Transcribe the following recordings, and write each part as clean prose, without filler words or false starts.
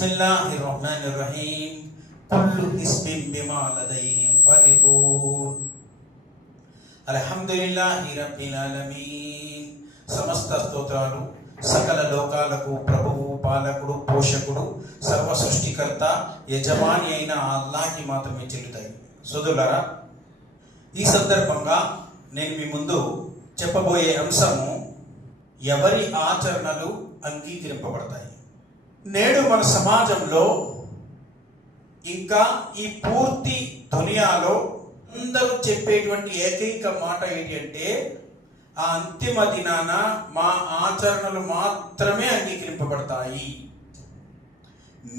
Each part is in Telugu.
బిస్మిల్లాహిర్రహ్మానిర్రహీం. కుల్లు హిస్బిన్ బిమా లదైహిం ఫరిహూన్. అల్హమ్దులిల్లాహి రబ్బిల్ ఆలమీన్. సమస్త స్తోత్రాలు సకల లోకాలకు ప్రభువు, పాలకుడు, పోషకుడు, సర్వ సృష్టికర్త, యజమాని అయిన అల్లాహ్కి మాత్రమే చెల్లుతాయి. సోదరులారా, ఈ సందర్భంగా నేను మీ ముందు చెప్పబోయే అంశము ఎవరి ఆచరణలు అంగీకరింపబడతాయి. నేడు మన సమాజంలో ఇంకా ఈ పూర్తి దునియాలో అందరూ చెప్పేటువంటి ఏకైక మాట ఏంటి అంటే, ఆ అంతిమ దినాన మా ఆచరణలు మాత్రమే అంగీకరింపబడతాయి,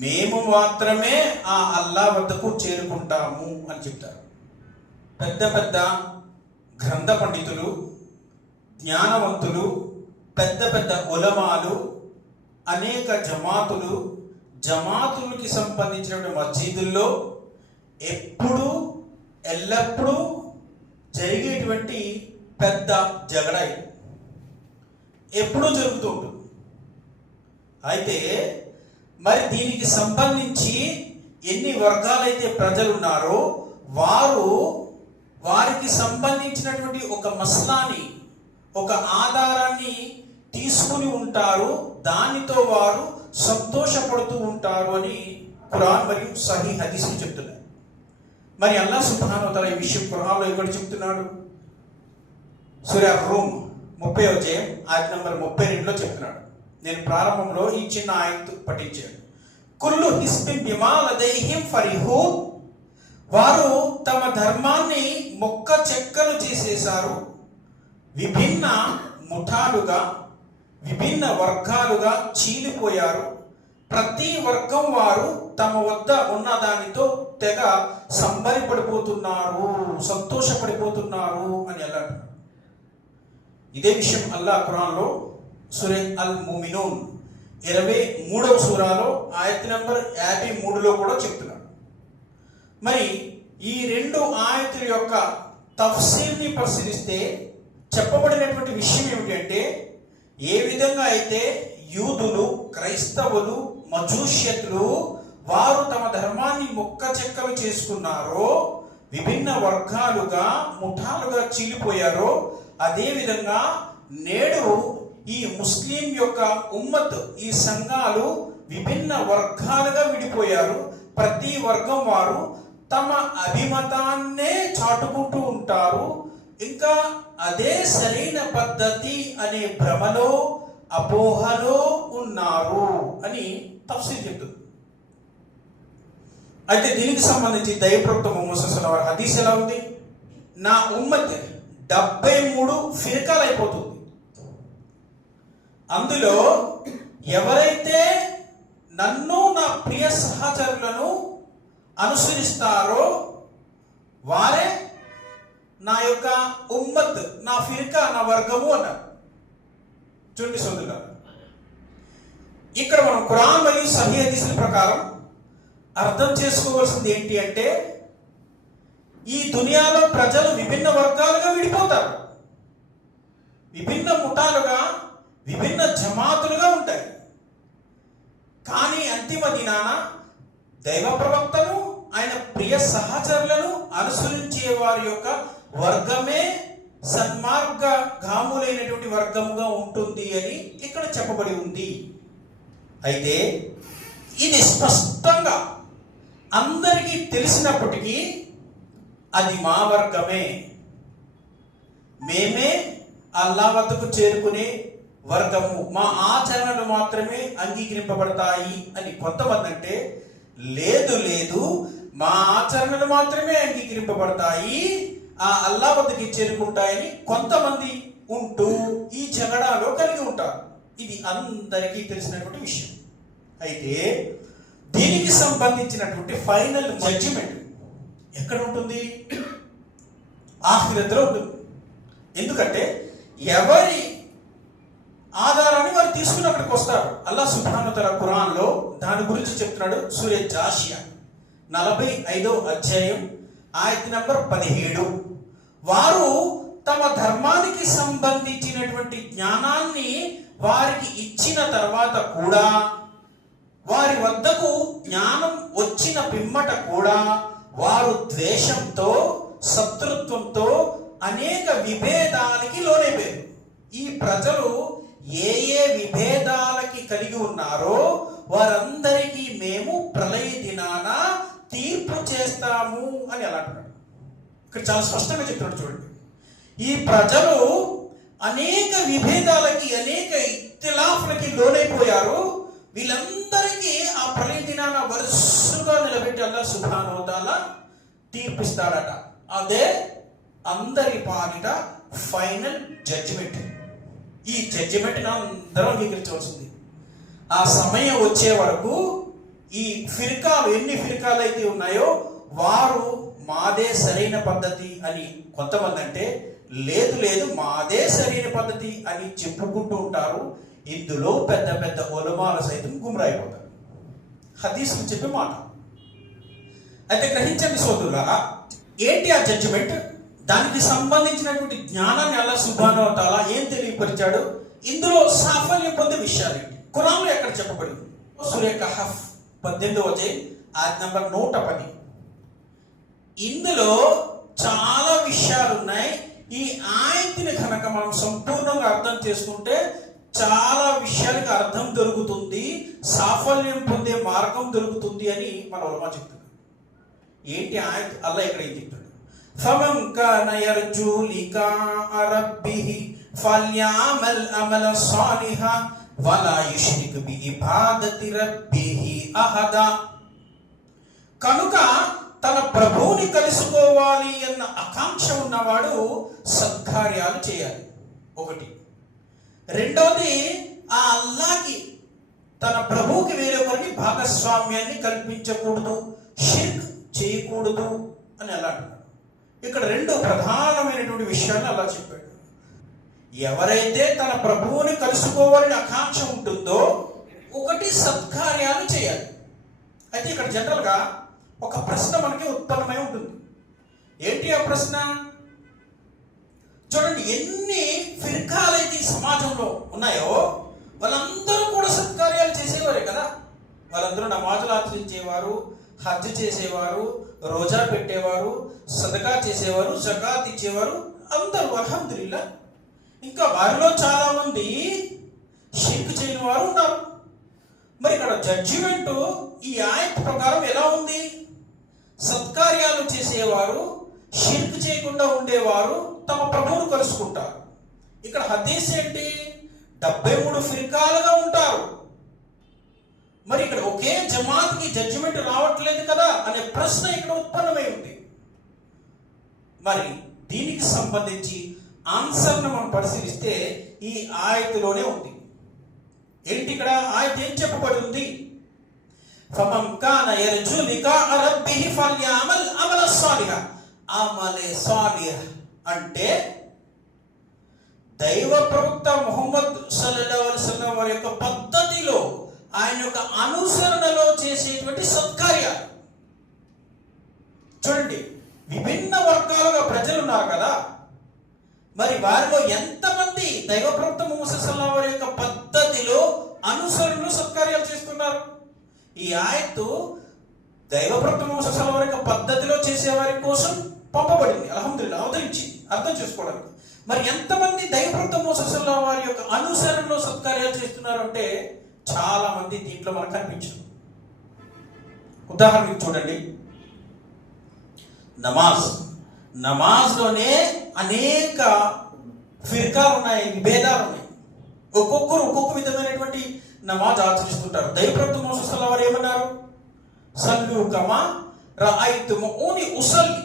మేము మాత్రమే ఆ అల్లా వద్దకు చేరుకుంటాము అని చెప్తారు. పెద్ద పెద్ద గ్రంథ పండితులు, జ్ఞానవంతులు, పెద్ద పెద్ద ఉలమాలు, అనేక జమాతులకి సంబంధించినటువంటి మస్జిదుల్లో ఎల్లప్పుడూ జరిగేటువంటి పెద్ద జగడా ఎప్పుడూ జరుగుతూ ఉంటుంది. అయితే మరి దీనికి సంబంధించి ఎన్ని వర్గాలైతే ప్రజలు ఉన్నారో వారికి సంబంధించినటువంటి ఒక మస్లాని, ఒక ఆధారాన్ని తీసుకుని ఉంటారు, దానితో వారు సంతోషపడుతూ ఉంటారు అని ఖురాన్ మరియు సహీ హదీసులు చెప్తున్నారు. మరి అల్లాహ్ సుబ్హానహు వ తఆలా ఈ విషయం ఖురాన్లో ఎక్కడ చెప్తున్నాడు? సూరా రూమ్ 30వ అధ్యాయం ఆయత్ నంబర్ 32లో చెప్తున్నాడు. నేను ప్రారంభంలో ఈ చిన్న ఆయత్ పఠించాను. కుల్లు హిస్బిన్ బిమా లదైహిం ఫరిహూన్. వారు తమ ధర్మాన్ని మొక్క చెక్కలు చేసేశారు, విభిన్న ముఠాలుగా, విభిన్న వర్గాలుగా చీలిపోయారు. ప్రతి వర్గం వారు తమ వద్ద ఉన్న దానితో తెగ సంబరపడిపోతున్నారు, సంతోషపడిపోతున్నారు అని అల్లాహ్. ఇదే విషయం అల్లాహ్ ఖురాన్లో సూరా అల్ ముమినూన్ 23వ సూరాలో ఆయత్ నంబర్ 53లో కూడా చెప్తున్నాడు. మరి ఈ రెండు ఆయతుల యొక్క తఫ్సీర్ని పరిశీలిస్తే చెప్పబడినటువంటి విషయం ఏమిటంటే, ఏ విధంగా అయితే యూదులు, క్రైస్తవులు, మజూషియతులు వారు తమ ధర్మాన్ని మొక్క చెక్కలు చేసుకున్నారో, విభిన్న వర్గాలుగా, ముఠాలుగా చీలిపోయారో, అదే విధంగా నేడు ఈ ముస్లిం యొక్క ఉమ్మత్, ఈ సంఘాలు విభిన్న వర్గాలుగా విడిపోయారు. ప్రతి వర్గం వారు తమ అభిమతాన్నే చాటుకుంటూ ఉంటారు. ఇంకా అదే సరైన పద్ధతి అనే భ్రమలో, అపోహలో ఉన్నారు అని తఫ్సీర్ చెప్తుంది. అయితే దీనికి సంబంధించి దైవప్రవక్త ముహమ్మద్ సల్లల్లాహు అలైహి వసల్లం హదీస్ ఎలా ఉంది? నా ఉమ్మత్ 73 ఫిర్కాలు అయిపోతుంది. అందులో ఎవరైతే నన్ను, నా ప్రియ సహచరులను అనుసరిస్తారో వారే నా యొక్క ఉమ్మత్, నా ఫిర్కా, నా వర్గము అన్నారు. చూడండి సోదరులారా, ఇక్కడ మనం ఖురాన్ మరియు సహీ హదీసుల ప్రకారం అర్థం చేసుకోవాల్సింది ఏంటి అంటే, ఈ దునియాలో ప్రజలు విభిన్న వర్గాలుగా విడిపోతారు, విభిన్న ముఠాలుగా, విభిన్న జమాతులుగా ఉంటాయి. కానీ అంతిమ దినాన దైవ ప్రవక్తను, ఆయన ప్రియ సహచరులను అనుసరించే వారి యొక్క వర్గమే సన్మార్గ గాములైనటువంటి వర్గముగా ఉంటుంది అని ఇక్కడ చెప్పబడి ఉంది. అయితే ఇది స్పష్టంగా అందరికీ తెలిసినప్పటికీ అది మా వర్గమే, మేమే అల్లా వద్దకు చేరుకునే వర్గము, మా ఆచరణలు మాత్రమే అంగీకరింపబడతాయి అని కొంతమంది అంటే, లేదు మా ఆచరణలు మాత్రమే అంగీకరింపబడతాయి, ఆ అల్లా వద్దకి చేరుకుంటాయని కొంతమంది ఉంటూ ఈ జగడాలో కలిగి ఉంటారు. ఇది అందరికీ తెలిసినటువంటి విషయం. అయితే దీనికి సంబంధించినటువంటి ఫైనల్ జడ్జిమెంట్ ఎక్కడ ఉంటుంది? ఆఖిరత్లో ఉంటుంది. ఎందుకంటే ఎవరి ఆధారాన్ని వారు తీసుకుని అక్కడికి వస్తారు. అల్లాహ్ సుబ్హానహు వ తఆలా ఖురాన్లో దాని గురించి చెప్తున్నాడు. సూరా జాషియా 45వ అధ్యాయం ఆయత్ నంబర్ 17. వారు తమ ధర్మానికి సంబంధించినటువంటి జ్ఞానాన్ని వారికి ఇచ్చిన తర్వాత కూడా వారి వద్దకు జ్ఞానం వచ్చిన పిమ్మట కూడా వారు ద్వేషంతో, శత్రుత్వంతో అనేక విభేదాలకి లోనైపోయారు. ఈ ప్రజలు ఏ ఏ విభేదాలకి కలిగి ఉన్నారో వారందరికీ మేము ప్రళయ దినాన తీర్పు చేస్తాము అని ఎలా అంటున్నాడు. ఇక్కడ చాలా స్పష్టంగా చెప్తున్నాడు చూడండి. ఈ ప్రజలు అనేక విభేదాలకి, అనేక ఇఖ్తిలాఫ్లకి లోనైపోయారు. వీళ్ళందరికీ ఆ ప్రళయ దినాన వరుసగా నిలబెట్టి అల్లాహ్ సుబ్హానహు వ తఆలా తీర్పిస్తాడట. అదే అందరి పాలిట ఫైనల్ జడ్జిమెంట్. ఈ జడ్జిమెంట్ అందరం అంగీకరించవలసింది. ఆ సమయం వచ్చే వరకు ఈ ఫిర్కాలు, ఎన్ని ఫిర్కాలు అయితే ఉన్నాయో వారు మాదే సరైన పద్ధతి అని కొంతమంది అంటే, లేదు లేదు మాదే సరైన పద్ధతి అని చెప్పుకుంటూ ఉంటారు. ఇందులో పెద్ద పెద్ద ఉలమాలు సైతం గుమ్రాయిపోతారు. హదీసులు చెప్పే మాట. అయితే గ్రహించండి సోదరులారా, ఏంటి ఆ జడ్జిమెంట్? దానికి సంబంధించినటువంటి జ్ఞానాన్ని అల్లాహ్ సుబ్హానహు వ తఆలా ఏం తెలియపరిచాడు? ఇందులో సాఫల్యం పొందే విషయాలు ఏంటి? ఖురాన్లో ఎక్కడ చెప్పబడింది? సూరా కహఫ్ 18వ అధ్యాయం ఆయత్ నంబర్ 110. ఇందులో చాలా విషయాలు ఉన్నాయి. ఈ ఆయతిని కనుక మనం సంపూర్ణంగా అర్థం చేసుకుంటే చాలా విషయాలకు అర్థం దొరుకుతుంది, సాఫల్యం పొందే మార్గం దొరుకుతుంది అని మన ఉలమా చెప్తున్నారు. ఏంటి ఆయత్? అల్లాహ్ ఇక్కడ ఏం చెప్తాడు? ఫమన్ కాన యర్జూ లికాఅ రబ్బిహి ఫల్యఅమల్ అమల సాలిహా వలా యుష్రిక్ బి ఇబాదతి రబ్బిహి అహదా. కనుక తన ప్రభువుని కలుసుకోవాలి అన్న ఆకాంక్ష ఉన్నవాడు సత్కార్యాలు చేయాలి. ఒకటి. రెండవది, ఆ అల్లాహ్కి, తన ప్రభువుకి వేరొకరికి భాగస్వామ్యాన్ని కల్పించకూడదు, షిర్క్ చేయకూడదు అని అలా అంటున్నాడు. ఇక్కడ రెండు ప్రధానమైనటువంటి విషయాలు అలా చెప్పాడు. ఎవరైతే తన ప్రభువుని కలుసుకోవాలని ఆకాంక్ష ఉంటుందో ఒకటి సత్కార్యాలు చేయాలి. అయితే ఇక్కడ జనరల్గా ఒక ప్రశ్న మనకి ఉత్పన్నమై ఉంటుంది. ఏంటి ఆ ప్రశ్న? చూడండి, ఎన్ని ఫిర్కాలైతే ఈ సమాజంలో ఉన్నాయో వాళ్ళందరూ కూడా సత్కార్యాలు చేసేవారే కదా. వాళ్ళందరూ నమాజులు ఆచరించేవారు, హజ్ చేసేవారు, రోజా పెట్టేవారు, సదకా చేసేవారు, జకాత్ ఇచ్చేవారు, అందరూ అల్హమ్దులిల్లా. ఇంకా వారిలో చాలా మంది షిర్క్ చేయని వారు ఉన్నారు. మరి ఇక్కడ జడ్జిమెంట్ ఈ ఆయత్ ప్రకారం ఎలా ఉంది? సత్కార్యాలు చేసేవారు, షిర్క్ చేయకుండా ఉండేవారు తమ ప్రభువును కలుసుకుంటారు. ఇక్కడ హదీస్ ఏంటి? 73 ఫిర్కాలుగా ఉంటారు. మరి ఇక్కడ ఒకే జమాత్కి జడ్జిమెంట్ రావట్లేదు కదా అనే ప్రశ్న ఇక్కడ ఉత్పన్నమై ఉంది. మరి దీనికి సంబంధించి ఆన్సర్ను మనం పరిశీలిస్తే ఈ ఆయతులోనే ఉంది. ఏంటి ఇక్కడ ఆయత్ ఏం చెప్పబడి ఉంది? ఫమన్ కాన యర్జూ లికాఅ రబ్బిహి ఫల్యఅమల్ అమల సాలిహ. అమలే సాలిహ్ అంటే దైవ ప్రవక్త ముహమ్మద్ సల్లల్లాహు అలైహి వసల్లం వారి యొక్క పద్ధతిలో, ఆయన యొక్క అనుసరణలో చేసేటువంటి సత్కార్యాలు. చూడండి, విభిన్న వర్గాలుగా ప్రజలు ఉన్నారు కదా. మరి వారిలో ఎంతమంది దైవ ప్రవక్త ముహమ్మద్ సల్లల్లాహు అలైహి వసల్లం వారి యొక్క పద్ధతిలో అనుసరణలు సత్కార్యాలు చేస్తున్నారు? ఈ ఆయత్తు దైవ ప్రవక్త ముహమ్మద్ సల్లల్లాహు అలైహి వసల్లం వారి యొక్క పద్ధతిలో చేసేవారి కోసం పంపబడింది. అల్హమ్దులిల్లాహ్, అవతరించింది అర్థం చేసుకోవడానికి. మరి ఎంతమంది దైవ ప్రవక్త ముహమ్మద్ సల్లల్లాహు అలైహి వసల్లం వారి యొక్క అనుసరణలో సత్కార్యాలు చేస్తున్నారు అంటే చాలా మంది దీంట్లో మనకు కనిపించరు. ఉదాహరణకి చూడండి, నమాజ్లోనే అనేక ఫిర్కాలు ఉన్నాయి, విభేదాలు ఉన్నాయి. ఒక్కొక్కరు ఒక్కొక్క విధమైనటువంటి నమాజ్ ఆచరిస్తుంటారు. దైవ ప్రవక్త ముహమ్మద్ సల్లల్లాహు అలైహి వసల్లం వారు ఏమన్నారు? సల్లు కమా రఅయ్తుమూని ఉసల్లి.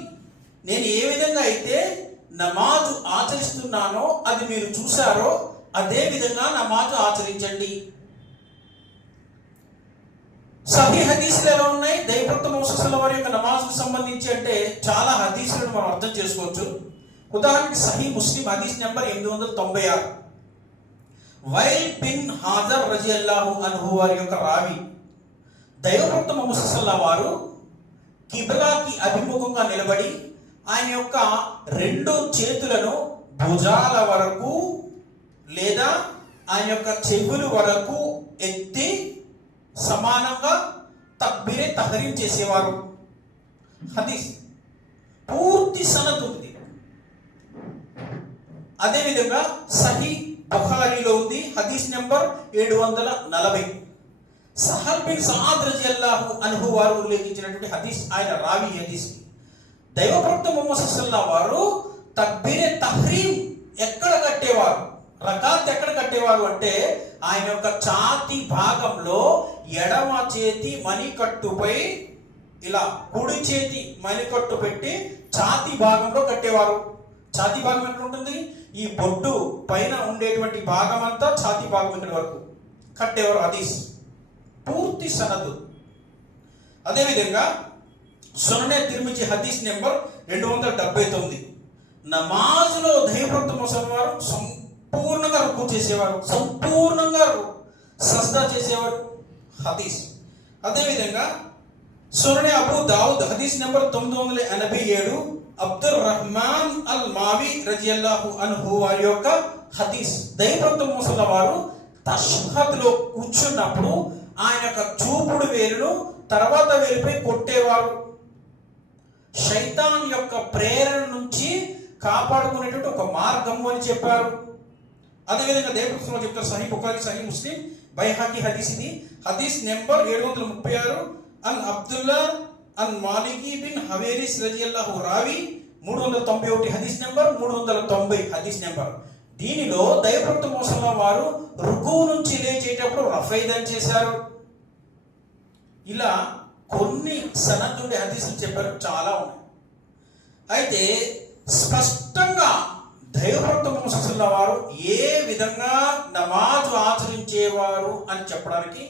నేను ఏ విధంగా అయితే నమాజు ఆచరిస్తున్నానో అది మీరు చూశారో అదే విధంగా నమాజు ఆచరించండి. సహీ హదీసులు ఎలా ఉన్నాయి దైవ ప్రవక్త ముహమ్మద్ సల్లల్లాహు అలైహి వసల్లం వారి యొక్క నమాజ్కు సంబంధించి అంటే చాలా హదీసులను మనం అర్థం చేసుకోవచ్చు. ఉదాహరణకి సహీ ముస్లిం హదీస్ నెంబర్ 896. వైల్ బిన్ హాజర్ రజియల్లాహు అన్హు వారి యొక్క రావి, దైవ ప్రవక్త ముహమ్మద్ సల్లల్లాహు అలైహి వసల్లం వారు కిబ్లాకి అభిముఖంగా నిలబడి ఆయన యొక్క 2 చేతులను భుజాల వరకు లేదా ఆయన యొక్క చెవుల వరకు ఎత్తి సమానంగా తక్బీరే తహరీం చేసేవారు. హదీస్ పూర్తి సనద్ ఉంది. అదేవిధంగా సహీ బుఖారీలో ఉంది, హదీస్ నెంబర్ 740. సహల్ బిన్ సఅద్ రజియల్లాహు అన్హు వారు ఉల్లేఖించినటువంటి హదీస్, ఆయన రావి హదీస్. దైవ ప్రవక్త ముహమ్మద్ సల్లల్లాహు వారు తక్బీరే తహరీం ఎక్కడ కట్టేవారు, రకాత్ ఎక్కడ కట్టేవారు అంటే ఆయన యొక్క ఛాతీ భాగంలో ఎడమ చేతి మణికట్టుపై ఇలా కుడి చేతి మణికట్టు పెట్టి ఛాతీ భాగంలో కట్టేవారు. ఛాతీ భాగం ఎక్కడ ఉంటుంది? ఈ బొడ్డు పైన ఉండేటువంటి భాగం అంతా ఛాతీ భాగం ఇక్కడ వరకు కట్టేవారు. హదీస్ పూర్తి సనదు. అదేవిధంగా సుననే తిర్మిజీ హదీస్ నెంబర్ 279. నమాజ్లో దైవప్రవక్త ముహమ్మద్ వారు సంపూర్ణంగా రుకు చేసేవారు, సంపూర్ణంగా సజ్దా చేసేవారు. హదీస్. అదేవిధంగా సుననే అబూ దావుద్ హదీస్ నెంబర్ 987, అబ్దుర్ రహమాన్ అల్ మావి రజియల్లాహు అన్హు వారి యొక్క హదీస్. దైవప్రవక్త ముహమ్మద్ వారు తష్హద్లో కూర్చున్నప్పుడు ఆయన యొక్క చూపుడు వేలును తర్వాత వేలుపై కొట్టేవారు. శైతాన్ యొక్క ప్రేరణ నుంచి కాపాడుకునేటువంటి ఒక మార్గము అని చెప్పారు. అదేవిధంగా దేవుడు చెప్తారు, సహీ బుఖారీ, సహీ ముస్లిం, బైహాకి హదీస్. ఇది హదీస్ నెంబర్ 736. అన్ అబ్దుల్లా అన్ మాలికి బిన్ హవేరిస్ రజియల్లాహు రావి 391 హదీస్ నెంబర్, 390 హదీస్ నెంబర్. దీనిలో దైవప్రవక్త ముహమ్మద్ వారు రుకు నుంచి లేచేటప్పుడు రఫైదన్ చేశారు. ఇలా కొన్ని సనదుండే హదీసులు చెప్పారు, చాలా ఉన్నాయి. అయితే స్పష్టంగా దైవప్రవక్త ముహమ్మద్ వారు ఏ విధంగా నమాజు ఆచరించేవారు అని చెప్పడానికి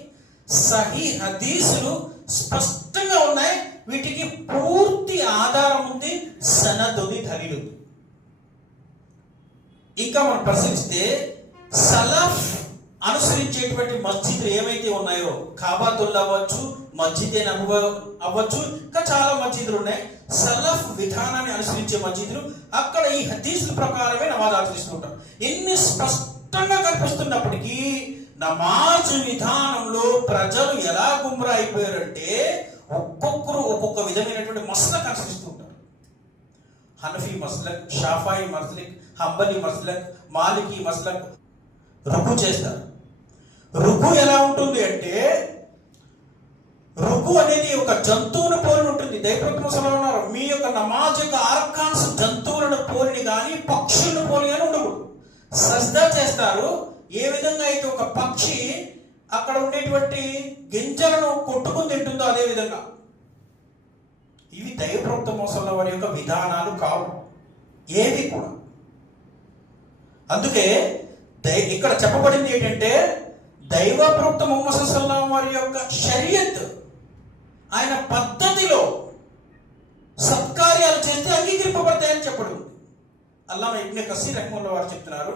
సహీ హదీసులు స్పష్టంగా ఉన్నాయి. వీటికి పూర్తి ఆధారం ఉంది, సనదుని దలీలు. ఇంకా మనం పరిశీలిస్తే సలఫ్ అనుసరించేటువంటి మస్జిద్లు ఏమైతే ఉన్నాయో, కాబాతుల్లా అవ్వచ్చు, మస్జిద్ అవ్వచ్చు, ఇంకా చాలా మస్జిద్లు ఉన్నాయి. సలఫ్ విధానాన్ని అనుసరించే మస్జిద్లు, అక్కడ ఈ హదీసుల ప్రకారమే నమాజ్ ఆచరిస్తుంటారు. ఎన్ని స్పష్టంగా కనిపిస్తున్నప్పటికీ నమాజ్ విధానంలో ప్రజలు ఎలా గుమ్రా అయిపోయారంటే ఒక్కొక్కరు ఒక్కొక్క విధమైనటువంటి మస్లక్ అనుసరిస్తూ ఉంటారు. హనఫీ మస్లక్, షాఫాయి మస్లక్, హంబలి మస్లక్, మాలికీ మస్లక్. రుకు చేస్తారు. రుకు ఎలా ఉంటుంది అంటే, రుకు అనేది ఒక జంతువును పోలి ఉంటుంది. దైవప్రవక్త ఉన్నారు, మీ యొక్క నమాజ్ యొక్క ఆర్కాన్స్ జంతువులను పోలిని కానీ పక్షులను పోలి అని ఉండకూడదు. సజ్దా చేస్తారు. ఏ విధంగా అయితే ఒక పక్షి అక్కడ ఉండేటువంటి గింజలను కొట్టుకుని తింటుందో అదే విధంగా. ఇవి దైవప్రవక్త ముహమ్మద్ వారి యొక్క విధానాలు కావు ఏవి కూడా. అందుకే ఇక్కడ చెప్పబడింది ఏంటంటే, దైవ ప్రవక్త ముహమ్మద్ సల్లల్లాహు వారి యొక్క షరియత్, ఆయన పద్ధతిలో సత్కార్యాలు చేస్తే అంగీకరింపబడతాయని చెప్పడం. అల్లామా ఇబ్నే కసీర్ రహిమహుల్లాహ్ వారు చెప్తున్నారు,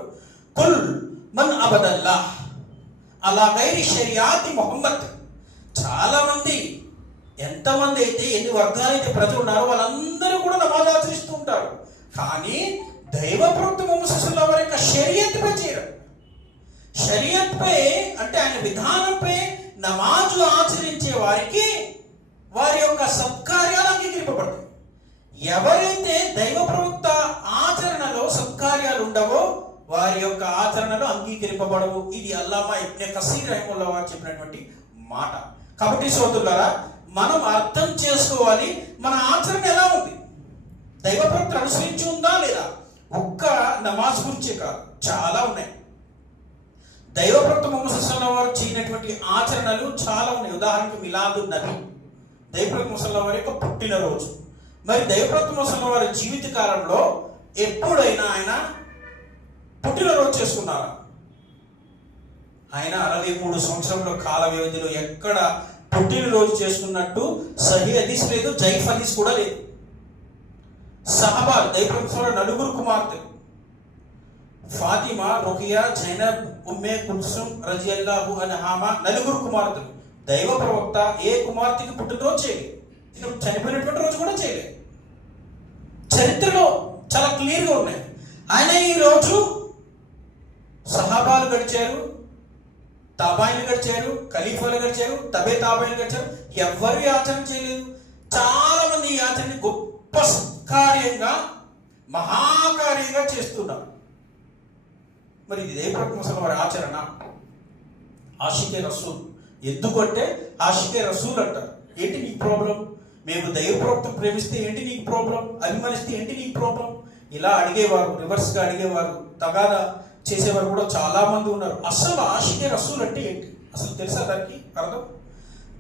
కుల్ మన్ అబదల్లాహ్ అలా గైరి షరియాతి ముహమ్మద్. చాలా మంది, ఎంతమంది అయితే, ఎన్ని వర్గాలైతే ప్రజలు ఉన్నారో వాళ్ళందరూ కూడా నమాజ్ ఆచరిస్తూ ఉంటారు. కానీ దైవ ప్రవక్త ముహమ్మద్ సల్లల్లాహు అలైహి వారి యొక్క షరియత్ పై చేయరు. షరియత్ పై అంటే ఆయన విధానంపై నమాజు ఆచరించే వారికి వారి యొక్క సత్కార్యాలు అంగీకరింపబడతాయి. ఎవరైతే దైవ ప్రవక్త ఆచరణలో సత్కార్యాలు ఉండవో వారి యొక్క ఆచరణలో అంగీకరింపబడవు. ఇది అల్లామా ఇబ్నే కసీర్ రహిమహుల్లాహ్ వారు చెప్పినటువంటి మాట. కాబట్టి సోదరులారా, మనం అర్థం చేసుకోవాలి మన ఆచరణ ఎలా ఉంది, దైవ ప్రవక్త అనుసరించి ఉందా లేదా. ఒక్క నమాజ్ గురించే కాదు, చాలా ఉన్నాయి. దైవ ప్రవక్త ముహమ్మద్ సల్లల్లాహు అలైహి వారు చేయనటువంటి ఆచరణలు చాలా ఉన్నాయి. ఉదాహరణకు మిలాదున్ నబీ, దైవ ప్రవక్త ముహమ్మద్ సల్లల్లాహు వారి యొక్క పుట్టినరోజు. మరి దైవ ప్రవక్త ముహమ్మద్ సల్లల్లాహు వారి జీవిత కాలంలో ఎప్పుడైనా ఆయన పుట్టినరోజు చేసుకున్నారా? ఆయన 63 సంవత్సరంలో కాల వ్యవధిలో ఎక్కడ పుట్టినరోజు చేసుకున్నట్టు సహీ హదీస్ లేదు, జైఫ్ హదీస్ కూడా లేదు. సహబాలు, దైవ ప్రవక్త నలుగురు కుమార్తెలు, ఫాతిమా, రుకియా, జైనబ్, ఉమ్మే కుల్సుమ్ రజియల్లాహు అన్హామా, నలుగురు కుమార్తెలు. దైవ ప్రవక్త ఏ కుమార్తెకి పుట్టినరోజు చేయలేదు, చనిపోయినటువంటి రోజు కూడా చేయలేదు. చరిత్రలో చాలా క్లియర్గా ఉన్నాయి. ఆయన ఈ రోజు సహాబాలు గడిచారు, తాబాయిలు గడిచారు, ఖలీఫాలు గడిచారు, తాబాయిలు గడిచారు. ఎవరు ఈ ఆచరణ చేయలేదు. చాలా మంది ఈ ఆచరణ గొప్ప కార్యంగా, మహాకార్యంగా చేస్తున్నారు. మరి ఇది దైవప్రవక్త వారి ఆచరణ. ఆషికే రసూల్. ఎందుకంటే ఆషికే రసూల్ అంటారు. ఏంటి నీకు ప్రాబ్లం? మేము దైవప్రవక్తను ప్రేమిస్తే ఏంటి నీకు ప్రాబ్లం? అభిమానిస్తే ఏంటి నీకు ప్రాబ్లం? ఇలా అడిగేవారు, రివర్స్గా అడిగేవారు, తగాదా చేసేవారు కూడా చాలా మంది ఉన్నారు. అసలు ఆషికే రసూల్ అంటే ఏంటి అసలు తెలుసా? దానికి అర్థం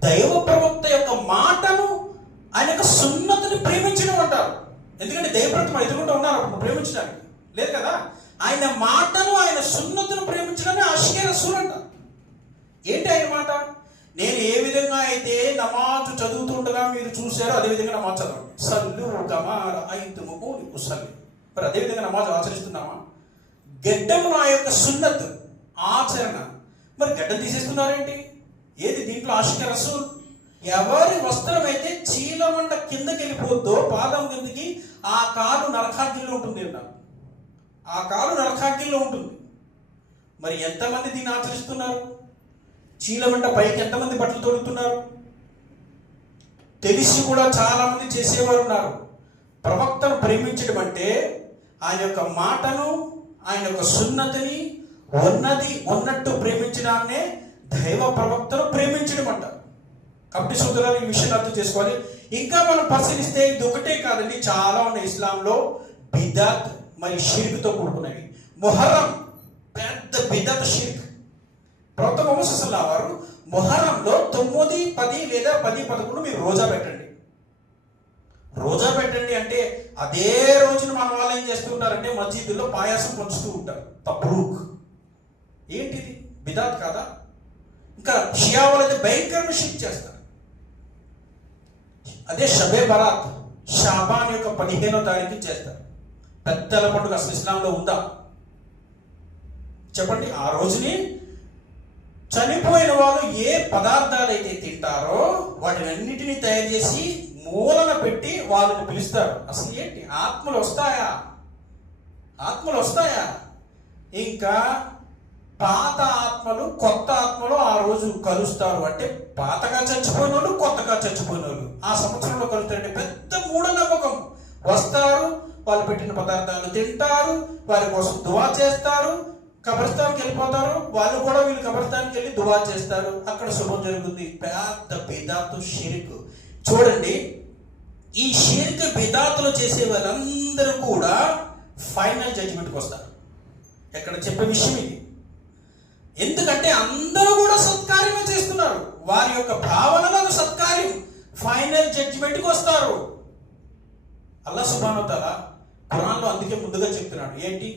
దైవ ప్రవక్త యొక్క మాటను, ఆయన యొక్క సున్నతిని ప్రేమించడం అంటారు. ఎందుకంటే దైవప్రవక్త మన ఎదురుకుండా ఉన్నారు అప్పుడు ప్రేమించడానికి లేదు కదా. ఆయన మాటను, ఆయన సున్నతిని ప్రేమించడమే ఆషికే రసూల్ అంటారు. ఏంటి ఆయన మాట? నేను ఏ విధంగా అయితే నమాజు చదువుతుండగా మీరు చూశారో అదే విధంగా నమాజ్ చదవండి. సల్లు కమా రఅయ్తుమూ ఉసల్లి. మరి అదే విధంగా నమాజ్ ఆచరిస్తున్నామా? గడ్డము నా యొక్క సున్నత్ ఆచరణ. మరి గడ్డం తీసేస్తున్నారేంటి? ఏది దీంట్లో ఆషికే రసూల్? ఎవరి వస్త్రం అయితే చీలమంట కిందకి వెళ్ళిపోద్దో, పాదం కిందకి, ఆ కాలు నరకాగ్నిలో ఉంటుంది అన్నారు. ఆ కాలు నరకాగ్నిలో ఉంటుంది. మరి ఎంతమంది దీన్ని ఆచరిస్తున్నారు? చీలమంట పైకి ఎంతమంది బట్టలు తొడుగుతున్నారు? తెలిసి కూడా చాలా మంది చేసేవారు ఉన్నారు. ప్రవక్తను ప్రేమించడం అంటే ఆయన యొక్క మాటను, ఆయన యొక్క సున్నతిని ఉన్నట్టు ప్రేమించడాన్నే దైవ ప్రవక్తను ప్రేమించడం అంట. కాబట్టి సోదరులారా, ఈ విషయాన్ని అర్థం చేసుకోవాలి. ఇంకా మనం పరిశీలిస్తే ఇది ఒకటే కాదండి, చాలా ఉన్నాయి ఇస్లాంలో బిదాత్ మరి షిర్క్తో కూడుకున్నవి. మొహర్రం పెద్ద బిదాత్ షిర్క్. ప్రవక్త ముహమ్మద్ సల్లల్లాహు అలైహి వారు మొహర్రంలో 9, 10 లేదా 10, 11 మీరు రోజా పెట్టండి. రోజా పెట్టండి అంటే అదే రోజున మన వాళ్ళు ఏం చేస్తూ ఉంటారంటే మస్జిద్లో పాయాసం పంచుతూ ఉంటారు. తబ్రూక్. ఏంటిది? బిదాత్ కాదా? ఇంకా షియా వాళ్ళైతే భయంకరమైన షిర్క్ చేస్తారు. అదే షబే బరాత్, షాబాన్ యొక్క 15వ తారీఖు చేస్తారు. పెద్దల పండుగ అసలు ఇస్లాంలో ఉందా చెప్పండి? ఆ రోజుని చనిపోయిన వాళ్ళు ఏ పదార్థాలు అయితే తింటారో వాటిని అన్నిటినీ తయారు చేసి మూలన పెట్టి వాళ్ళని పిలుస్తారు. అసలు ఏంటి? ఆత్మలు వస్తాయా? ఆత్మలు వస్తాయా? ఇంకా పాత ఆత్మలు, కొత్త ఆత్మలు ఆ రోజు కలుస్తారు. అంటే పాతగా చచ్చిపోయిన వాళ్ళు, కొత్తగా చచ్చిపోయిన వాళ్ళు ఆ సంవత్సరంలో కలుస్తారంటే పెద్ద మూఢనమ్మకం. వస్తారు, వాళ్ళు పెట్టిన పదార్థాలు తింటారు, వారి కోసం దువా చేస్తారు, కబర్స్థానికి వెళ్ళిపోతారు, వాళ్ళు కూడా వీళ్ళు కబర్స్థానికి వెళ్ళి దువా చేస్తారు, అక్కడ శుభం జరుగుతుంది. పెద్ద బిదాతు షిర్క్. చూడండి, ఈ షిర్క్ బిదాతులు చేసే వాళ్ళందరూ కూడా ఫైనల్ జడ్జిమెంట్కి వస్తారు. ఎక్కడ చెప్పే విషయం ఇది. ఎందుకంటే అందరూ కూడా సత్కార్యమే చేస్తున్నారు. వారి యొక్క భావనలో సత్కార్యం. ఫైనల్ జడ్జిమెంట్కి వస్తారు. అల్లాహ్ సుబ్హానహు వ తఆలా ఖురాన్లో అందుకే ముందుగా చెప్తున్నాడు. ఏంటి?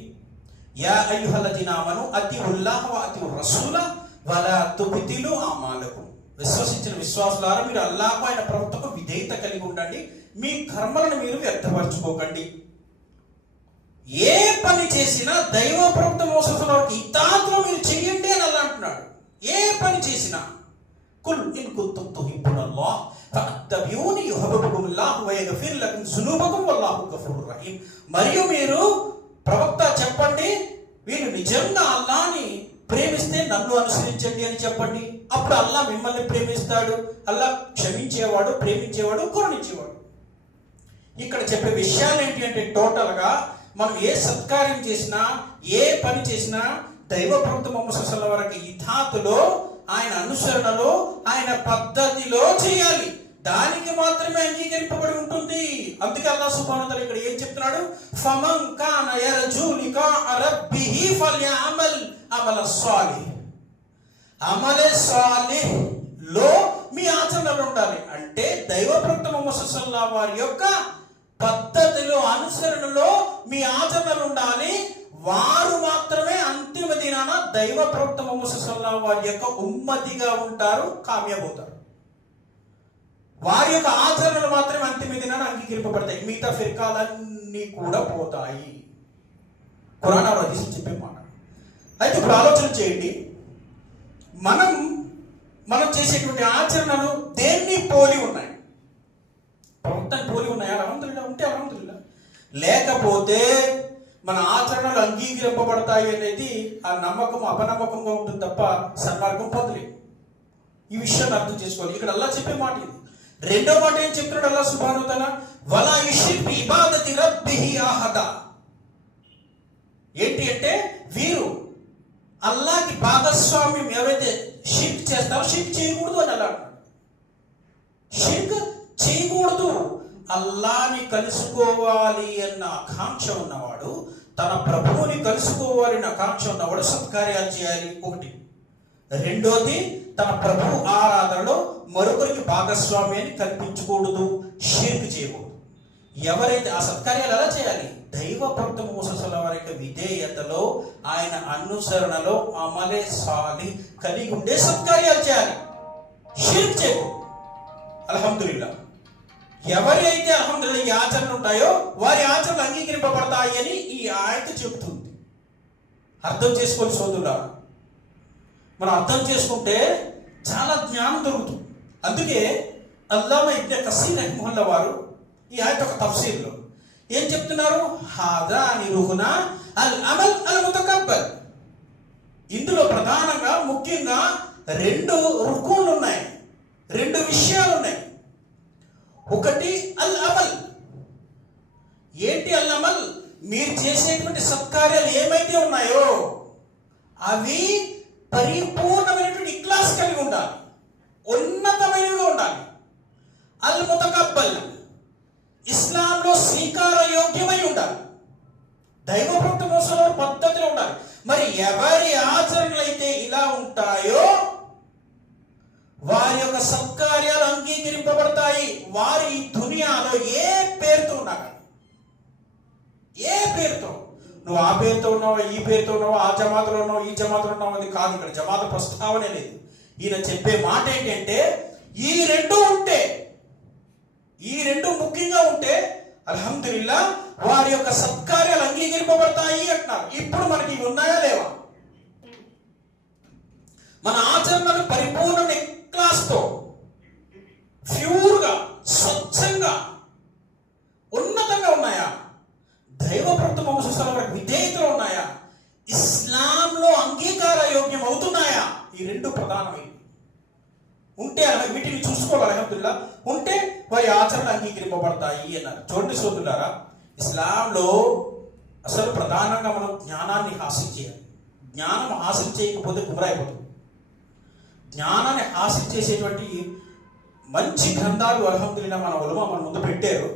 యా అయ్యుహల్లజీనా ఆమను అతిఉల్లాహ వ అతిఉర్ రసూల వలా తుబ్తిలు అమాలకుం. విశ్వసించిన విశ్వాసులారా, మీరు అల్లాహ్కు, ఆయన ప్రవక్తకు విధేయత కలిగి ఉండండి, మీ కర్మలను మీరు వ్యర్థపరచుకోకండి. ఏ పని చేసినా దైవ ప్రవక్త మోసఫుల వరకు ఇతాతులో మీరు చెయ్యండి అని అల్లాహ్ అంటున్నాడు. ఏ పని చేసినా కుల్ ఇన్ కుంతుం తుహిబ్బునల్లాహ్ ఫత్తబియూని యుహబ్బిబుకుముల్లాహు వ యగ్ఫిర్ లకుం జునూబకుం వల్లాహు గఫూరుర్ రహీం. మరియు మీరు ప్రవక్త చెప్పండి, వీరు నిజంగా అల్లాహ్ని ప్రేమిస్తే నన్ను అనుసరించండి అని చెప్పండి. అప్పుడు అల్లాహ్ మిమ్మల్ని ప్రేమిస్తాడు. అల్లాహ్ క్షమించేవాడు, ప్రేమించేవాడు, కరుణించేవాడు. ఇక్కడ చెప్పే విషయాలు ఏంటి అంటే టోటల్గా మనం ఏ సత్కార్యం చేసినా, ఏ పని చేసినా దైవ ప్రవక్త ముహమ్మద్ సల్లల్లాహు అలైహి వసల్లం ఇతాతులో, ఆయన అనుసరణలో, ఆయన పద్ధతిలో చేయాలి. దానికి మాత్రమే అంగీకరింపబడి ఉంటుంది. అందుకే అల్లాహ్ సుబ్హానహు వ తఆలా ఇక్కడ ఏం చెప్తున్నాడు? ఫమన్ కాన యర్జూ లికా రబ్బిహి ఫల్యఅమల్ అమలస్ సాలిహ్. అమలే సాలిహ్ లో మీ ఆచరణలు ఉండాలి. అంటే దైవ ప్రవక్త ముహమ్మద్ సల్లల్లాహు అలైహి వారి యొక్క పద్ధతిలో, అనుసరణలో మీ ఆచరణలు ఉండాలి. వారు మాత్రమే అంతిమ దినాన దైవ ప్రవక్త ముహమ్మద్ సల్లల్లాహు అలైహి వారి యొక్క ఉమ్మతిగా ఉంటారు, కామ్యమవుతారు. వారి యొక్క ఆచరణలు మాత్రమే అంతిమ దినాన అంగీకరింపబడతాయి. మిగతా ఫిర్కాలన్నీ కూడా పోతాయి. ఖురాన్ హదీస్ చెప్పే మాట. అయితే ఇప్పుడు ఆలోచన చేయండి, మనం చేసేటువంటి ఆచరణలు దేన్ని పోలి ఉన్నాయి? ప్రవక్తని పోలి ఉన్నాయా? అల్హమ్దులిల్లాహ్. ఉంటే అల్హమ్దులిల్లాహ్. లేకపోతే మన ఆచరణలు అంగీకరింపబడతాయి అనేది ఆ నమ్మకం అపనమ్మకంగా ఉంటుంది తప్ప సన్మార్గం పొందలేదు. ఈ విషయాన్ని అర్థం చేసుకోవాలి. ఇక్కడ అల్లా చెప్పే మాట ఇది. రెండో మాట ఏం చెప్తున్నాడు అల్లా సుబ్హానహు వ తఆలా? వలా యుష్రిక్ బి ఇబాదతి రబ్బిహి అహదా. ఏంటి అంటే వీరు అల్లాకి భాగస్వామ్యం ఎవరైతే షిర్క్ చేస్తారో షిర్క్ చేయకూడదు అని అలా అంటాడు. షిర్క్ చేయకూడదు. అల్లాని కలుసుకోవాలి అన్న ఆకాంక్ష ఉన్నవాడు, తన ప్రభువుని కలుసుకోవాలని ఆకాంక్ష ఉన్నవాడు సత్కార్యాలు చేయాలి. ఒకటి. రెండోది, తన ప్రభు ఆరాధనలో మరొకరికి భాగస్వామ్యాన్ని కల్పించకూడదు, షిర్క్ చేయకూడదు. ఎవరైతే ఆ సత్కార్యాలు ఎలా చేయాలి? దైవ భక్త మూసల వారి యొక్క విధేయతలో, ఆయన అనుసరణలో అమలే సాలి కలిగి ఉండే సత్కార్యాలు చేయాలి, షిర్క్ చేయకూడదు. అల్హమ్దులిల్లా. ఎవరైతే అల్హమ్దులిల్లా ఈ ఆచరణలు ఉంటాయో వారి ఆచరణలు అంగీకరింపబడతాయి అని ఈ ఆయత చెబుతుంది. అర్థం చేసుకోవాలి సోదరులా. మనం అర్థం చేసుకుంటే చాలా జ్ఞానం దొరుకుతుంది. అందుకే అల్లామా ఇబ్నే కసీర్ రహిమహుల్లా వారు ఈ ఆయత ఒక తఫ్సీర్లో ఏం చెప్తున్నారు? హాదాని రుహున అల్ అమల్ అల్ ముతకబ్బల్. ఇందులో ప్రధానంగా ముఖ్యంగా రెండు రుకున్లు ఉన్నాయి, రెండు విషయాలు ఉన్నాయి. ఒకటి అల్ అమల్. ఏంటి అల్ అమల్? మీరు చేసేటువంటి సత్కార్యాలు ఏమైతే ఉన్నాయో అవి పరిపూర్ణమైనటువంటి ఇఖ్లాస్ కలిగి ఉండాలి, ఉన్నతమైనవిగా ఉండాలి. అల్ ముతకబ్బల్, ఇస్లాంలో స్వీకార యోగ్యమై ఉండాలి, దైవభక్త మోసలో పద్ధతిలో ఉండాలి. మరి ఎవరి ఆచరణలు అయితే ఇలా ఉంటాయో వారి యొక్క సత్కార్యాలు అంగీకరింపబడతాయి. వారి దునియాలో ఏ పేరుతో ఉన్నా కానీ, ఏ పేరుతో, నువ్వు ఆ పేరుతో ఉన్నావా, ఈ పేరుతో ఉన్నావా, ఆ జమాతలో ఉన్నావు, ఈ జమాతలో ఉన్నావు అది కాదు. ఇక్కడ జమాత ప్రస్తావనే లేదు. ఈయన చెప్పే మాట ఏంటంటే ఈ రెండు ఉంటే, ఈ రెండు ముఖ్యంగా ఉంటే అల్హమ్దులిల్లా వారి యొక్క సత్కార్యాలు అంగీకరింపబడతాయి అంటున్నారు. ఇప్పుడు మనకి ఇవి ఉన్నాయా లేవా? మన ఆచరణలు పరిపూర్ణ క్లాస్తో ప్యూర్గా స్వచ్ఛంగా ఉన్నతంగా ఉన్నాయా? దైవభక్త వంశస్థల వరకు విధేయతలో ఉన్నాయా? ఇస్లాంలో అంగీకార యోగ్యం అవుతున్నాయా? ఈ రెండు ప్రధానమైనవి ఉంటే వీటిని చూసుకోవాలి. అల్హమ్దులిల్లా ఉంటే వారి ఆచరణ అంగీకరింపబడతాయి అన్నారు. చూడండి సోదరులారా, ఇస్లాంలో అసలు ప్రధానంగా మనం జ్ఞానాన్ని హాసిల్ చేయాలి. జ్ఞానం హాసిల్ చేయకపోతే గుమరైపోతుంది. జ్ఞానాన్ని హాసిల్ చేసేటువంటి మంచి గ్రంథాలు అల్హమ్దులిల్లా మన ఉలమా మన ముందు పెట్టారు.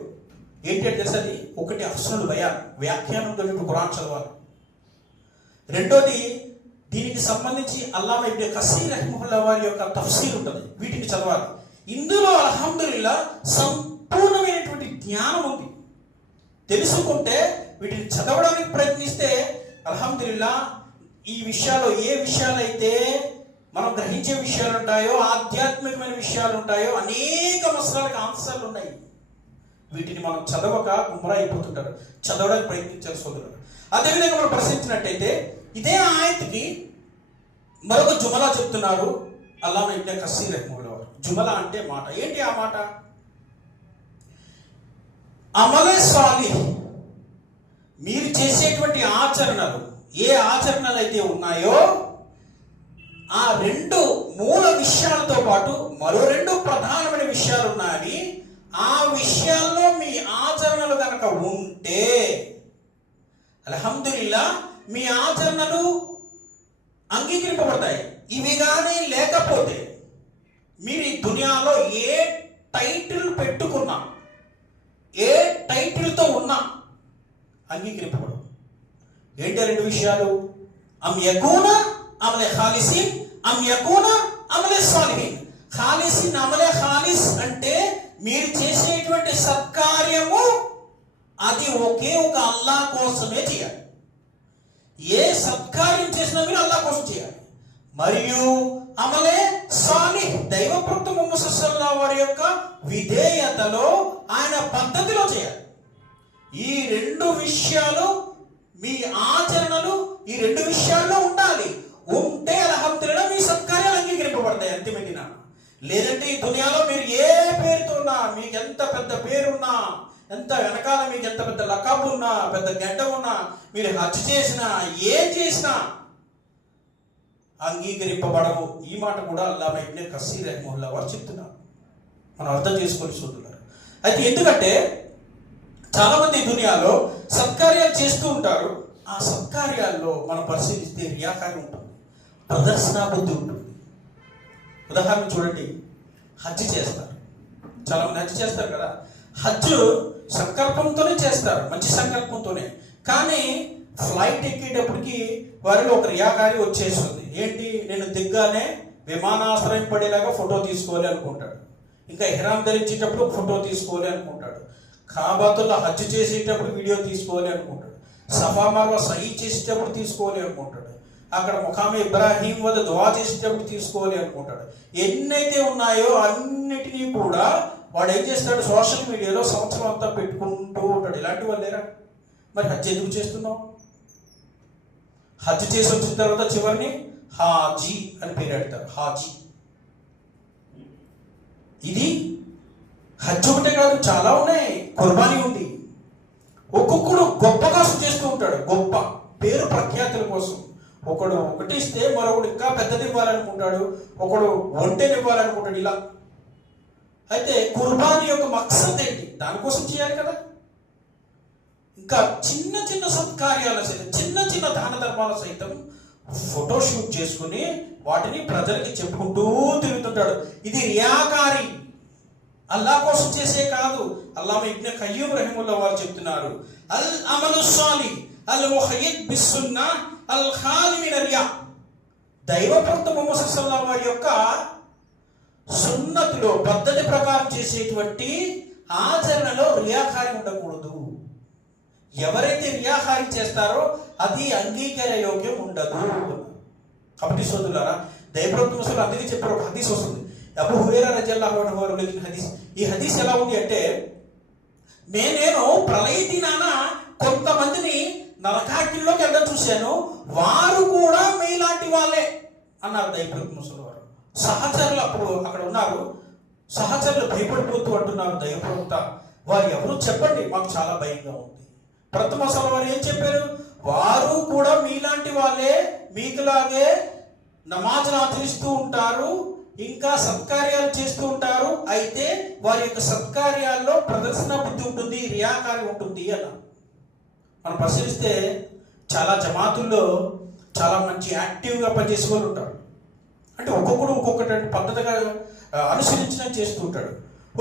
ఏంటి అంటే తెలుసు, అది ఒకటి అఫ్సలుల్ బయాన్, వ్యాఖ్యానం ఖురాన్ చదవాలి. రెండోది దీనికి సంబంధించి అల్లామా ఇబ్నే కసీర్ రహిమహుల్లా వారి యొక్క తఫ్సీర్ ఉంటుంది, వీటిని చదవాలి. ఇందులో అల్హమ్దులిల్లా సంపూర్ణమైనటువంటి జ్ఞానం ఉంది. తెలుసుకుంటే వీటిని చదవడానికి ప్రయత్నిస్తే అల్హమ్దులిల్లా ఈ విషయాల్లో ఏ విషయాలైతే మనం గ్రహించే విషయాలు ఉంటాయో, ఆధ్యాత్మికమైన విషయాలు ఉంటాయో, అనేక మసలాలకు ఆన్సర్లు ఉన్నాయి. వీటిని మనం చదవక గుమ్రా అయిపోతుంటారు. చదవడానికి ప్రయత్నించారు సోదరులు. అదేవిధంగా మనం ప్రశ్నించినట్టయితే ఇదే ఆయతకి మరొక జుమలా చెప్తున్నారు అల్లామా ఇబ్నే కసీర్ రహిమహుల్లా వారు. జుమలా అంటే మాట. ఏంటి ఆ మాట? అమలే సాలిహ్, మీరు చేసేటువంటి ఆచరణలు, ఏ ఆచరణలు అయితే ఉన్నాయో ఆ రెండు మూల విషయాలతో పాటు మరో రెండు ప్రధానమైన విషయాలు ఉన్నాయి. ఆ విషయాల్లో మీ ఆచరణలు కనుక ఉంటే అల్హమ్దులిల్లా మీ ఆచరణలు అంగీకరింపబడతాయి. ఇవి కానీ లేకపోతే మీరు ఈ దునియాలో ఏ టైటిల్ పెట్టుకున్నా, ఏ టైటిల్తో ఉన్నా అంగీకరింపబడవు. ఏంటి రెండు విషయాలు? అమ్ యకూన అమలే ఖాలిసిన్, అమ్ యకూన అమలే సాలిహిన్. ఖాలిసిన్ అమలే ఖాలిస్ అంటే మీరు చేసేటువంటి సత్కార్యము అది ఒకే ఒక అల్లా కోసమే చేయాలి. ఏ సత్కార్యం చేసినా మీరు అల్లా కోసం చేయాలి. మరియు అమలే సాలిహ్, దైవభక్త ముహమ్మద్ సల్లల్లాహు వారి యొక్క విధేయతలో, ఆయన పద్ధతిలో చేయాలి. ఈ రెండు విషయాలు మీ ఆచరణలు ఈ రెండు విషయాల్లో ఉండాలి. ఉంటే అల్హమ్దులిల్లా మీ సత్కార్యాలు అంగీకరింపబడతాయి. అంతిమేటినా లేదంటే ఈ దునియాలో మీరు ఏ పేరుతో ఉన్నా, మీకు ఎంత పెద్ద పేరున్నా, ఎంత వెనకాల మీకు ఎంత పెద్ద లకాబు ఉన్నా, పెద్ద గడ్డ ఉన్నా, మీరు హజ్ చేసినా ఏం చేసినా అంగీకరింపబడవు. ఈ మాట కూడా అల్లామా ఇబ్నే కసీర్ రహిమహుల్లాహ్ వారు చెప్తున్నారు. మనం అర్థం చేసుకోవాలి సోదరులారా. అయితే ఎందుకంటే చాలా మంది దునియాలో సత్కార్యాలు చేస్తూ ఉంటారు. ఆ సత్కార్యాల్లో మనం పరిశీలిస్తే రియాకారి ఉంటుంది, ప్రదర్శనా బుద్ధి ఉంటుంది. ఉదాహరణ చూడండి, హజ్ చేస్తారు. చాలా మంది హజ్ చేస్తారు కదా. హజ్ సంకల్పంతోనే చేస్తారు, మంచి సంకల్పంతోనే. కానీ ఫ్లైట్ ఎక్కేటప్పటికి వారిలో ఒక రియాకారి వచ్చేస్తుంది. ఏంటి, నేను దిగ్గానే విమానాశ్రయం పడేలాగా ఫోటో తీసుకోవాలి అనుకుంటాడు. ఇంకా ఇహ్రాం ధరించేటప్పుడు ఫోటో తీసుకోవాలి అనుకుంటాడు. కాబతుల్లా హజ్ చేసేటప్పుడు వీడియో తీసుకోవాలి అనుకుంటాడు. సఫా మర్వా సహీ చేసేటప్పుడు తీసుకోవాలి అనుకుంటాడు. అక్కడ ముఖామే ఇబ్రాహీం వద్ద దువా చేసేటప్పుడు తీసుకోవాలి అనుకుంటాడు. ఎన్నైతే ఉన్నాయో అన్నిటినీ కూడా వాడు ఏం చేస్తాడు, సోషల్ మీడియాలో సంవత్సరం అంతా పెట్టుకుంటూ ఉంటాడు. ఇలాంటి వాళ్ళు లేరా? మరి హజ్ ఎందుకు చేస్తున్నావు? హజ్ చేసి వచ్చిన తర్వాత చివరిని హాజీ అని పేరు పెడతారు. హాజీ. ఇది హజ్ ఒకటే కాదు, చాలా ఉన్నాయి. కుర్బానీ ఉంది. ఒక్కొక్కడు గొప్ప కోసం చేస్తూ ఉంటాడు, గొప్ప పేరు ప్రఖ్యాతుల కోసం. ఒకడు ఒకటి ఇస్తే మరొకడు ఇంకా పెద్దది ఇవ్వాలనుకుంటాడు, ఒకడు ఒంటెని ఇవ్వాలనుకుంటాడు. ఇలా అయితే కుర్బానీ యొక్క మక్సద్ ఏంటి? దానికోసం చేయాలి కదా. ఇంకా చిన్న చిన్న సత్కార్యాల సైతం, చిన్న చిన్న దాన ధర్మాల సైతం ఫోటోషూట్ చేసుకుని వాటిని ప్రజలకి చెప్పుకుంటూ తిరుగుతుంటాడు. ఇది రియాకారి, అల్లాహ్ కోసం చేసే కాదు. అల్లామా ఇబ్నే ఖయ్యూమ్ రహిమహుల్లాహ్ వారు చెప్తున్నారు, అల్ అమలు సాలిహ్ అల్ ముహయ్యద్ బిస్సున్నా అల్ ఖాలి మిన రియా. దైవప్రవక్త ముహమ్మద్ సల్లల్లాహు వారి యొక్క సున్నతిలో పద్ధతి ప్రకారం చేసేటువంటి ఆచరణలో రియాకారి ఉండకూడదు. ఎవరైతే రియాకారి చేస్తారో అది అంగీకార యోగ్యం ఉండదు. కాబట్టి సోదరులారా, దైవప్రవక్త ముసలు అందుకే చెప్పారు. ఒక హదీస్ వస్తుంది, అబూ హురైరా రజియల్లాహు అన్హు వారు ఉల్లేఖించిన హదీస్. ఈ హదీస్ ఎలా ఉంది అంటే, నేను ప్రళయ దినాన కొంతమందిని నరకాగ్నిలోకి వెళ్ళడం చూశాను, వారు కూడా మీలాంటి వాళ్ళే అన్నారు దైవప్రవక్త ముసలి వారు. సహచరులు అప్పుడు అక్కడ ఉన్నారు. సహచరులు భయపడిపోతూ అంటున్నారు, దైవప్రవక్త వారు ఎవరు చెప్పండి, మాకు చాలా భయంగా ఉంది. ప్రథమ ముసలి వారు ఏం చెప్పారు? వారు కూడా మీలాంటి వాళ్ళే, మీకులాగే నమాజులు ఆచరిస్తూ ఉంటారు, ఇంకా సత్కార్యాలు చేస్తూ ఉంటారు. అయితే వారి యొక్క సత్కార్యాల్లో ప్రదర్శన బుద్ధి ఉంటుంది, రియాకారి ఉంటుంది అన్న. మనం పరిశీలిస్తే చాలా జమాతుల్లో చాలా మంచి యాక్టివ్గా పనిచేసే వాళ్ళు ఉంటారు. అంటే ఒక్కొక్కడు ఒక్కొక్కటి పద్ధతిగా అనుసరించిన చేస్తూ ఉంటాడు.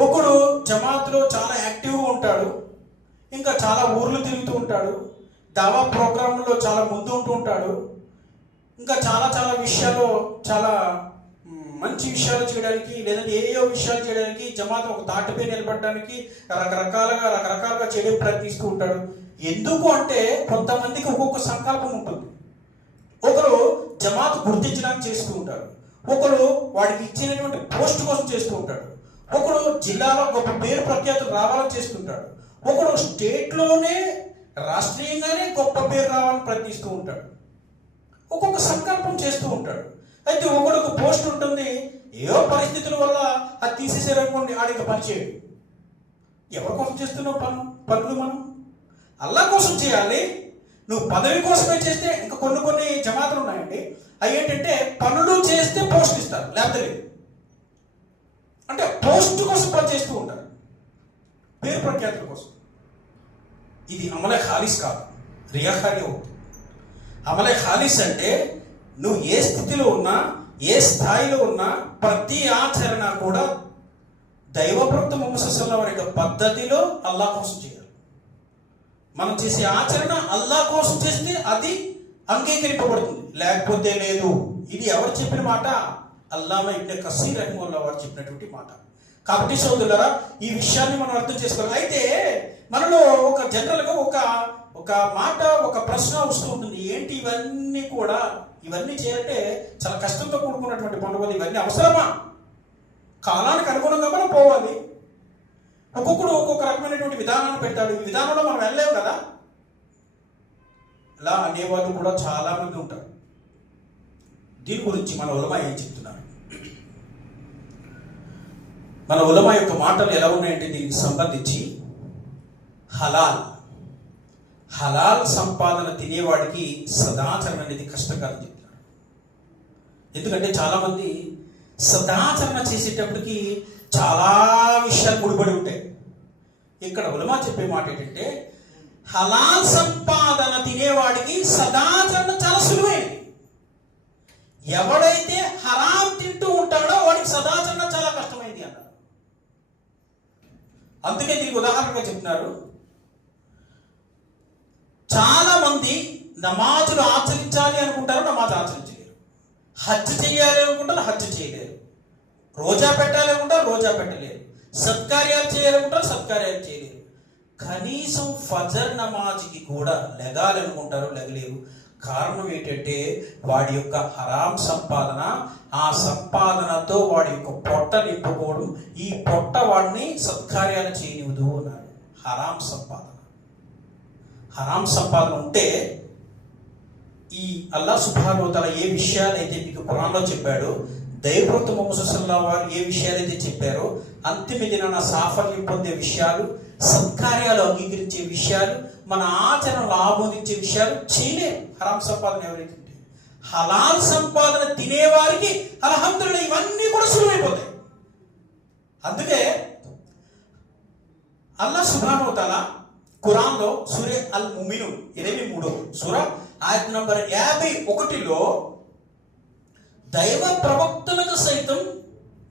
ఒకడు జమాత్లో చాలా యాక్టివ్గా ఉంటాడు, ఇంకా చాలా ఊర్లు తిరుగుతూ ఉంటాడు, దావా ప్రోగ్రాంలో చాలా ముందు ఉంటూ ఉంటాడు, ఇంకా చాలా చాలా విషయాలు, చాలా మంచి విషయాలు చేయడానికి, లేదంటే ఏయో విషయాలు చేయడానికి, జమాత్ ఒక తాటిపై నిలబడడానికి రకరకాలుగా చేయడానికి ప్రయత్నిస్తూ ఉంటాడు. ఎందుకు అంటే కొంతమందికి ఒక్కొక్క సంకల్పం ఉంటుంది. ఒకరు జమాత్ గుర్తించడానికి చేస్తూ ఉంటారు, ఒకరు వాడికి ఇచ్చినటువంటి పోస్ట్ కోసం చేస్తూ ఉంటాడు, ఒకడు జిల్లాలో గొప్ప పేరు ప్రఖ్యాతులు రావాలని చేస్తుంటాడు, ఒకడు స్టేట్లోనే రాష్ట్రీయంగానే గొప్ప పేరు రావాలని ప్రయత్నిస్తూ ఉంటాడు. ఒక్కొక్క సంకల్పం చేస్తూ ఉంటాడు. అయితే ఒకడికి పోస్ట్ ఉంటుంది, ఏవో పరిస్థితుల వల్ల అది తీసేసారనుకోండి, ఆడికి పని చేయడు. ఎవరి కోసం చేస్తున్నావు పనులు? మనం అల్లాహ్ కోసం చేయాలి. నువ్వు పదవి కోసమే చేస్తే, ఇంకా కొన్ని జమాతులు ఉన్నాయండి, అవి ఏంటంటే పనులు చేస్తే పోస్ట్ ఇస్తారు, లేకపోతే లేదు. అంటే పోస్ట్ కోసం పని చేస్తూ ఉంటారు, పేరు ప్రఖ్యాతుల కోసం. ఇది అమలే ఖాలిస్ కాదు, రియాకారి అవుతుంది. అమలే ఖాలిస్ అంటే నువ్వు ఏ స్థితిలో ఉన్నా, ఏ స్థాయిలో ఉన్నా, ప్రతి ఆచరణ కూడా దైవప్రవక్త ముహమ్మద్ సల్లల్లాహు అలైహి వసల్లం పద్ధతిలో అల్లాహ్ కోసం చేయాలి. మనం చేసే ఆచరణ అల్లాహ్ కోసం చేస్తే అది అంగీకరింపబడుతుంది, లేకపోతే లేదు. ఇది ఎవరు చెప్పిన మాట? అల్లామా ఇబ్నే కసీర్ రహిమహుల్లాహ్ వారు చెప్పినటువంటి మాట. కాబట్టి సోదరులారా, ఈ విషయాన్ని మనం అర్థం చేసుకోవాలి. అయితే మనలో ఒక జనరల్గా ఒక మాట, ఒక ప్రశ్న వస్తూ ఉంటుంది, ఏంటి ఇవన్నీ కూడా, ఇవన్నీ చేయాలంటే చాలా కష్టంతో కూడుకున్నటువంటి పనులు, ఇవన్నీ అవసరమా? కాలానికి అనుగుణంగా మనం పోవాలి. ఒక్కొక్కడు ఒక్కొక్క రకమైనటువంటి విధానాన్ని పెట్టాడు, ఈ విధానంలో మనం వెళ్ళలేము కదా. ఇలా అనేవాళ్ళు కూడా చాలా మంది ఉంటారు. దీని గురించి మన ఉలమా ఏం చెప్తున్నారు? మన ఉలమా యొక్క మాటలు ఎలా ఉన్నాయంటే దీనికి సంబంధించి హలాల్ హలాల్ సంపాదన తినేవాడికి సదాచరణ అనేది కష్టకాలం చెప్తారు. ఎందుకంటే చాలామంది సదాచరణ చేసేటప్పటికి చాలా విషయాలు ముడిపడి ఉంటాయి. ఇక్కడ ఉలమా చెప్పే మాట ఏంటంటే హలాల్ సంపాదన తినేవాడికి సదాచరణ చాలా సులువైనది. ఎవడైతే హరాం తింటూ ఉంటాడో వాడికి సదాచరణ చాలా కష్టమైంది అన్నారు. అందుకే దీనికి ఉదాహరణగా చెప్తున్నారు. చాలా మంది నమాజులు ఆచరించాలి అనుకుంటారు, నమాజ్ ఆచరించలేరు. హజ్ చేయాలి అనుకుంటారు, హజ్ చేయలేరు. రోజా పెట్టాలి అనుకుంటారు, రోజా పెట్టలేరు. సత్కార్యాలు చేయాలనుకుంటారు, సత్కార్యాలు చేయలేరు. కనీసం ఫజర్ నమాజ్కి కూడా లెగాలనుకుంటారు, లెగలేరు. కారణం ఏంటంటే వాడి యొక్క హరాం సంపాదన, ఆ సంపాదనతో వాడి యొక్క పొట్ట నింపుకోవడం, ఈ పొట్ట వాడిని సత్కార్యాలు చేయనివ్వదు అన్నారు. హరాం సంపాదన ఉంటే ఈ అల్లాహ్ సుబ్హానహు వ తఆలా ఏ విషయాలైతే మీకు ఖురాన్లో చెప్పాడో, దైవప్రవక్త ముహమ్మద్ సల్లల్లాహు అలైహి వసల్లం ఏ విషయాలైతే చెప్పారో, అంతిమ దినాన సాఫల్యం పొందే విషయాలు, సత్కార్యాలు అంగీకరించే విషయాలు, మన ఆచరణలు ఆమోదించే విషయాలు చేయలేరు హరాం సంపాదన ఎవరైతే. హలాల్ సంపాదన తినేవారికి అల్హమ్దులిల్లాహ్ ఇవన్నీ కూడా సులువైపోతాయి. అందుకే అల్లాహ్ సుబ్హానహు వ తఆలా ఖురాన్లో సూరే అల్ ముమినూన్ 23వ సూర ఆయత్ నంబర్ 51లో దైవ ప్రవక్తలకు సైతం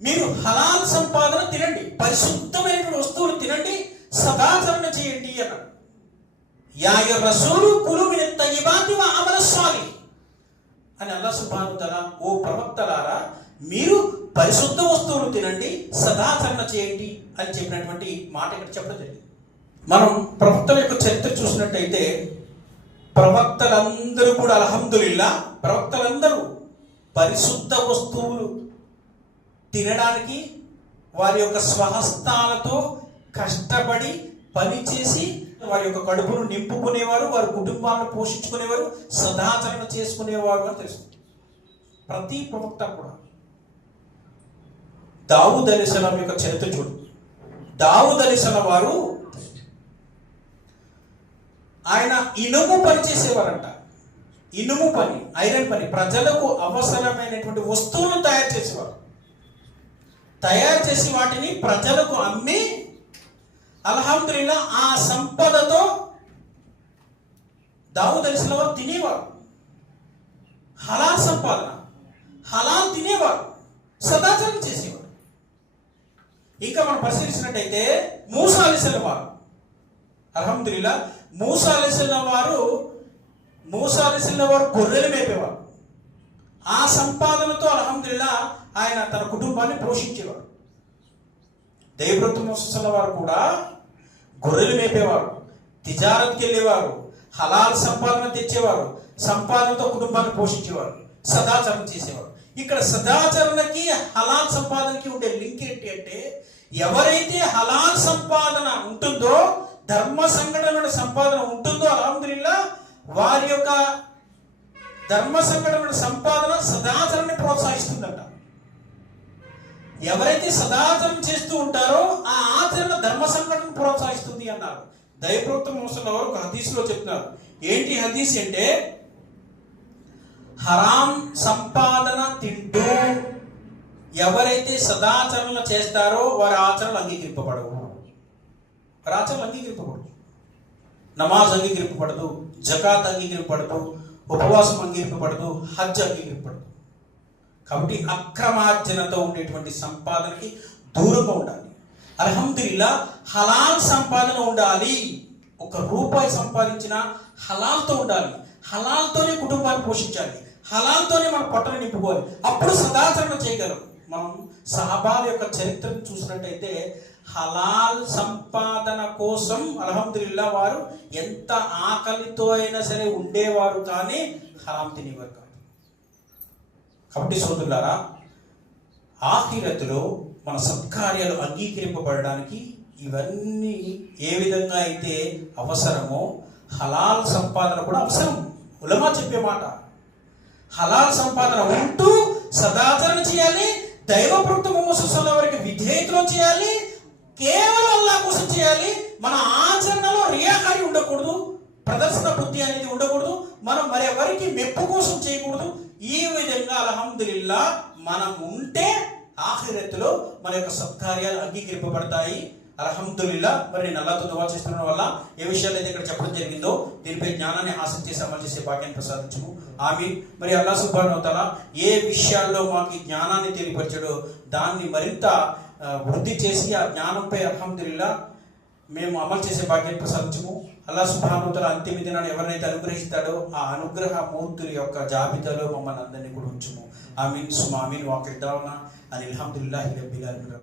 మీరు హలాల్ సంపాదన తినండి, పరిశుద్ధమైనటువంటి వస్తువులు తినండి, సదాచరణ చేయండి అన్నాడు. యా అయ్యుహ రసూలు కులు మినత్ తయ్యిబాతి వ అమల సాలిహ్ అని అల్లాహ్ సుబ్హానహు వ తఆలా ఓ ప్రవక్తలారా మీరు పరిశుద్ధ వస్తువులు తినండి, సదాచరణ చేయండి అని చెప్పినటువంటి మాట ఇక్కడ చెప్పడం జరిగింది. మనం ప్రవక్తల యొక్క చరిత్ర చూసినట్టయితే ప్రవక్తలందరూ కూడా అల్హమ్దులిల్లాహ్ ప్రవక్తలందరూ పరిశుద్ధ వస్తువులు తినడానికి వారి యొక్క స్వహస్తాలతో కష్టపడి పనిచేసి వారి యొక్క కడుపును నింపుకునేవారు, వారి కుటుంబాలను పోషించుకునేవారు, సదాచరణ చేసుకునేవారు అని తెలుస్తుంది. ప్రతి ప్రవక్త కూడా. దావూద్ అలైహిస్సలాం యొక్క చరిత్ర చూడు. దావూద్ అలైహిస్సలాం వారు ఆయన ఇనుము పని చేసేవారంట. ఇనుము పని, ఐరన్ పని, ప్రజలకు అవసరమైనటువంటి వస్తువులను తయారు చేసేవారు. తయారు చేసి వాటిని ప్రజలకు అమ్మి అల్హమ్దులిల్లాహ్ ఆ సంపదతో దావూద్ అలైహిస్సలాం వారు తినేవారు. హలాల్ సంపాదన, హలాల్ తినేవారు, సదాచరణ చేసేవారు. ఇంకా మనం పరిశీలించినట్టయితే మూసా అలైహిస్సలాం వారు అల్హమ్దులిల్లాహ్ మూసా అలైహిస్సలాం వారు గొర్రెలు మేపేవారు. ఆ సంపాదనతో అల్హమ్దులిల్లాహ్ ఆయన తన కుటుంబాన్ని పోషించేవారు. దైవప్రవక్త ముహమ్మద్ వారు కూడా గొర్రెలు మేపేవారు, తిజారత్కి వెళ్ళేవారు, హలాల్ సంపాదన తెచ్చేవారు, సంపాదనతో కుటుంబాన్ని పోషించేవారు, సదాచరణ చేసేవారు. ఇక్కడ సదాచరణకి హలాల్ సంపాదనకి ఉండే లింక్ ఏంటి అంటే ఎవరైతే హలాల్ సంపాదన ఉంటుందో, ధర్మ సంఘటన సంపాదన ఉంటుందో అల్హమ్దులిల్లాహ్ వారి యొక్క ధర్మ సంఘటన సంపాదన సదాచరణని ప్రోత్సహిస్తుందంట. ఎవరైతే సదాచరణ చేస్తూ ఉంటారో ఆ ఆచరణ ధర్మ సంఘటన ప్రోత్సహిస్తుంది అన్నారు. దైవప్రవక్త ముహమ్మద్ వారు ఒక హదీస్లో చెప్తున్నారు. ఏంటి హదీస్ అంటే హరాం సంపాదన తింటూ ఎవరైతే సదాచరణ చేస్తారో వారి ఆచరణలు అంగీకరింపబడవు. వారి ఆచరణలు అంగీకరింపబడదు. నమాజ్ అంగీకరింపబడదు, జకాత్ అంగీకరింపబడదు, ఉపవాసం అంగీకరింపబడదు, హజ్ అంగీకరింపబడదు. కాబట్టి అక్రమార్జనతో ఉండేటువంటి సంపాదనకి దూరంగా ఉండాలి. అల్హమ్దులిల్లాహ్ హలాల్ సంపాదన ఉండాలి. 1 రూపాయి సంపాదించిన హలాల్తో ఉండాలి. హలాల్తోనే కుటుంబాన్ని పోషించాలి, హలాల్తోనే మన పొట్టను నింపుకోవాలి. అప్పుడు సదాచరణ చేయగలం. మనం సహబాల యొక్క చరిత్రను చూసినట్టయితే హలాల్ సంపాదన కోసం అల్హమ్దులిల్లాహ్ వారు ఎంత ఆకలితో అయినా సరే ఉండేవారు, కానీ హరాం తినేవారు కాదు. కాబట్టి సోదరులారా, ఆఖిరతులో మన సత్కార్యాలు అంగీకరింపబడడానికి ఇవన్నీ ఏ విధంగా అయితే అవసరమో హలాల్ సంపాదన కూడా అవసరం. ఉలమా చెప్పే మాట హలాల్ సంపాదన ఉంటూ సదాచరణ చేయాలి, దైవప్రవక్త ముహమ్మద్ సల్లల్లాహు అలైహి వసల్లం వారికి విధేయతలో చేయాలి, కేవలం అల్లాహ్ కోసం చేయాలి. మన ఆచరణలో పిచికారి ఉండకూడదు, ప్రదర్శన బుద్ధి అనేది ఉండకూడదు, మనం మరెవరికి మెప్పు కోసం చేయకూడదు. ఈ విధంగా అల్హమ్దులిల్లా మనం ఉంటే ఆఖిరత్తులో మన యొక్క సత్కార్యాలు అంగీకరింపబడతాయి. అల్హమ్దులిల్లా. మరి నేను అల్లాహ్తో దువా చేస్తున్న వల్ల ఏ విషయాలు అయితే ఇక్కడ చెప్పడం జరిగిందో దీనిపై జ్ఞానాన్ని హాసిల్ చేసి అమలు చేసే భాగ్యాన్ని ప్రసాదించుము. ఆమీన్. మరి అల్లాహ్ సుబ్హానహు వ తఆలా ఏ విషయాల్లో మాకు జ్ఞానాన్ని తెలియపరచాడో దాన్ని మరింత వృద్ధి చేసి ఆ జ్ఞానంపై అల్హమ్దులిల్లా మేము అమలు చేసే భాగ్యాన్ని ప్రసాదించుము. అల్లాహ్ సుబ్హానహు వ తఆలా అంతిమ దినాన్ని ఎవరినైతే అనుగ్రహిస్తాడో ఆ అనుగ్రహ మూర్తుల యొక్క జాబితాలో మమ్మల్ని అందరినీ కూడా ఉంచుము. ఆమీన్ సుమ ఆమీన్. వాఖిర్ దావనా అనిల్ హమ్దులిల్లాహి రబ్బిల్ ఆలమీన్.